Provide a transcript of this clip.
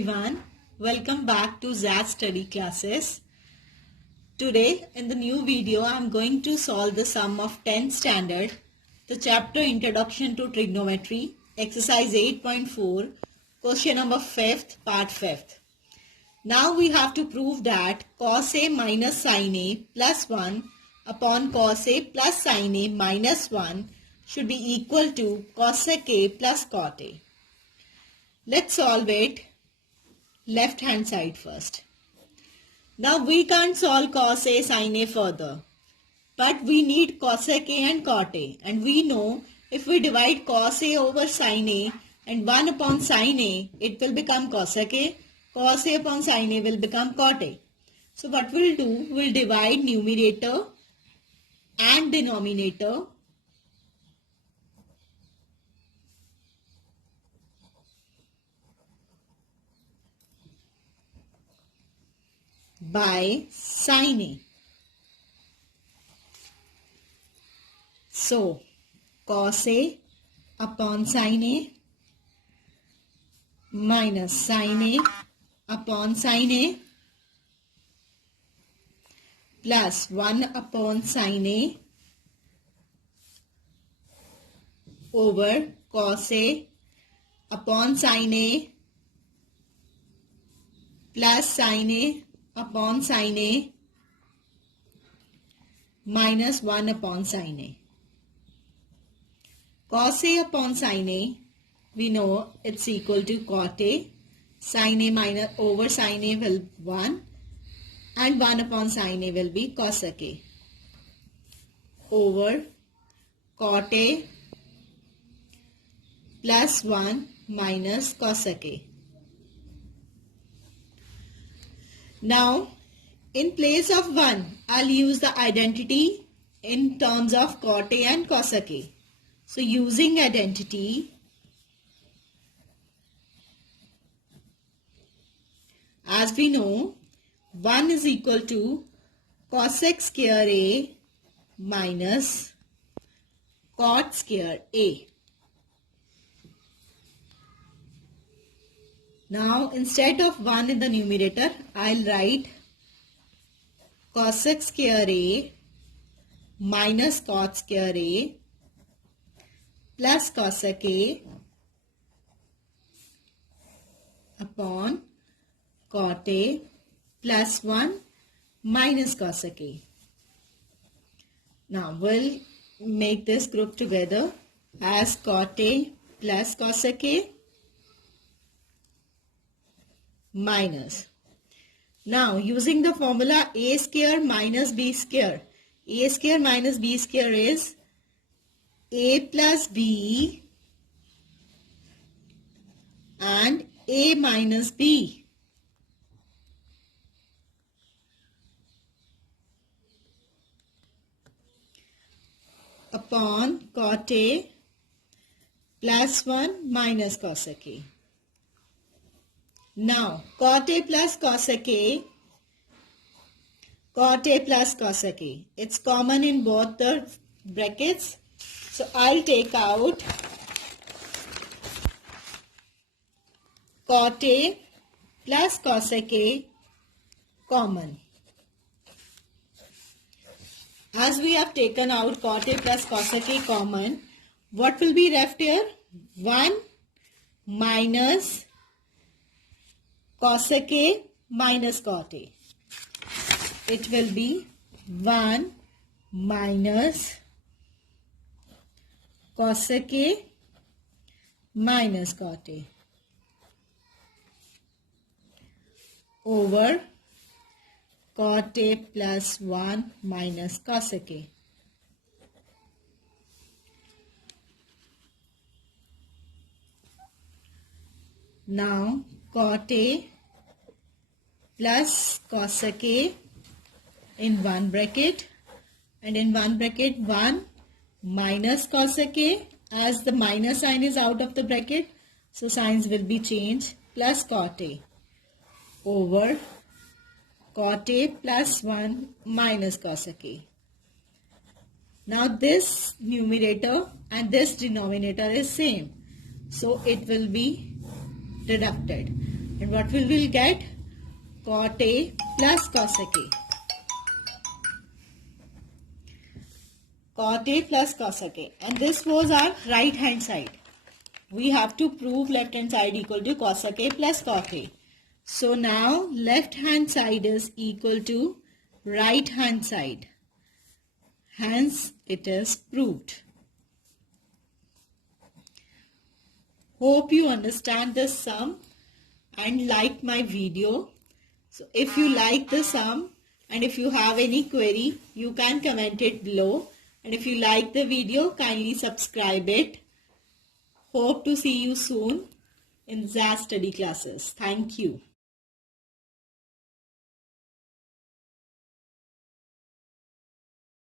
everyone, welcome back to ZAT study classes. Today in the new video I am going to solve the sum of 10th standard, the chapter Introduction to Trigonometry, exercise 8.4, question number 5th, part 5th. Now we have to prove that cos A minus sin A plus 1 upon cos A plus sin A minus 1 should be equal to cosec A plus cot A. Let's solve it left hand side first. Now we can't solve cos A sin A further, but we need cosec A and cot A, and we know if we divide cos A over sin A and 1 upon sin A, it will become cosec A. Cos A upon sin A will become cot A. So what we'll do, we'll divide numerator and denominator by sin A. So cos A upon sin A minus sin A upon sin A plus 1 upon sin A over cos A upon sin A plus sin A upon sin A minus 1 upon sin A. Cos A upon sin A, we know it's equal to cot A. Sin A minus over sin A will 1 and 1 upon sin A will be cosec A over cot A plus 1 minus cosec A. Now, in place of 1, I'll use the identity in terms of cot A and cosec A. So, using identity, as we know, 1 is equal to cosec square A minus cot square A. Now, instead of 1 in the numerator, I'll write cosec square A minus cot square A plus cosec A upon cot A plus 1 minus cosec A. Now, we'll make this group together as cot A plus cosec A minus. Now, using the formula A square minus B square. A square minus B square is A plus B and A minus B. Upon cot A plus 1 minus cosec A. Now, cot A plus cosec A, cot A plus cosec A. It's common in both the brackets. So, I'll take out cot A plus cosec A common. As we have taken out cot A plus cosec A common, what will be left here? 1 minus cosec A minus cot A. It will be 1 minus cosec A minus cot A over cot A plus 1 minus cosec A. Now, cot A plus cosec A in one bracket, and in one bracket 1 minus cosec A, as the minus sign is out of the bracket, so signs will be changed, plus cot A over cot A plus 1 minus cosec A. Now this numerator and this denominator is same, so it will be deducted. And what will we get? Cot A plus cosec A. Cot A plus cosec A. And this was our right hand side. We have to prove left hand side equal to cosec A plus cot A. So now left hand side is equal to right hand side. Hence it is proved. Hope you understand this sum and like my video. So if you like the sum and if you have any query, you can comment it below. And if you like the video, kindly subscribe it. Hope to see you soon in Zaz study classes. Thank you.